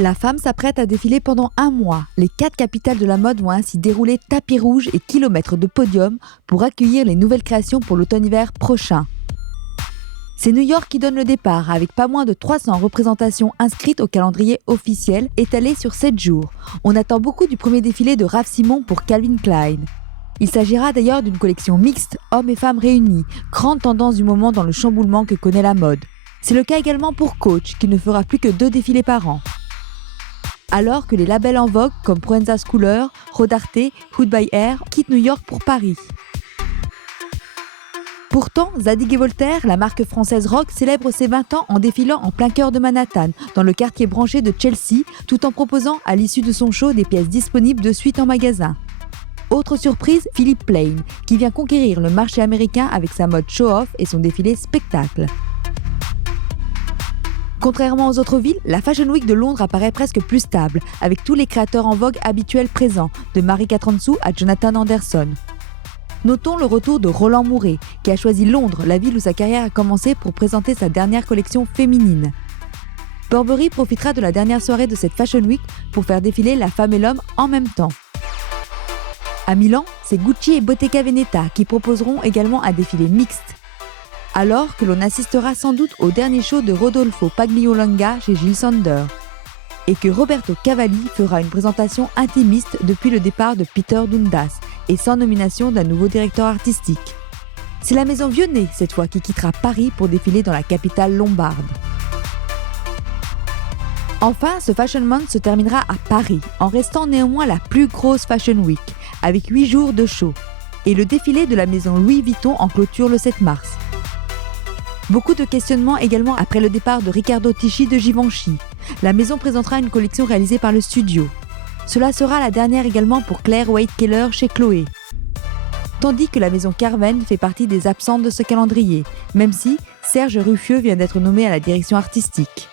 La femme s'apprête à défiler pendant un mois. Les 4 capitales de la mode vont ainsi dérouler tapis rouge et kilomètres de podium pour accueillir les nouvelles créations pour l'automne-hiver prochain. C'est New York qui donne le départ, avec pas moins de 300 représentations inscrites au calendrier officiel, étalé sur 7 jours. On attend beaucoup du premier défilé de Raf Simons pour Calvin Klein. Il s'agira d'ailleurs d'une collection mixte, hommes et femmes réunis, grande tendance du moment dans le chamboulement que connaît la mode. C'est le cas également pour Coach, qui ne fera plus que 2 défilés par an. Alors que les labels en vogue comme Proenza Schouler, Rodarte, Hood by Air quittent New York pour Paris. Pourtant, Zadig & Voltaire, la marque française rock, célèbre ses 20 ans en défilant en plein cœur de Manhattan, dans le quartier branché de Chelsea, tout en proposant à l'issue de son show des pièces disponibles de suite en magasin. Autre surprise, Philippe Plein, qui vient conquérir le marché américain avec sa mode show-off et son défilé spectacle. Contrairement aux autres villes, la Fashion Week de Londres apparaît presque plus stable, avec tous les créateurs en vogue habituels présents, de Marika Transu à Jonathan Anderson. Notons le retour de Roland Mouret, qui a choisi Londres, la ville où sa carrière a commencé, pour présenter sa dernière collection féminine. Burberry profitera de la dernière soirée de cette Fashion Week pour faire défiler la femme et l'homme en même temps. À Milan, c'est Gucci et Bottega Veneta qui proposeront également un défilé mixte. Alors que l'on assistera sans doute au dernier show de Rodolfo Pagliuca chez Jil Sander. Et que Roberto Cavalli fera une présentation intimiste depuis le départ de Peter Dundas et sans nomination d'un nouveau directeur artistique. C'est la maison Vionnet, cette fois, qui quittera Paris pour défiler dans la capitale lombarde. Enfin, ce Fashion Month se terminera à Paris, en restant néanmoins la plus grosse Fashion Week, avec 8 jours de show. Et le défilé de la maison Louis Vuitton en clôture le 7 mars. Beaucoup de questionnements également après le départ de Riccardo Tisci de Givenchy. La maison présentera une collection réalisée par le studio. Cela sera la dernière également pour Claire Weight-Keller chez Chloé. Tandis que la maison Carven fait partie des absentes de ce calendrier, même si Serge Ruffieux vient d'être nommé à la direction artistique.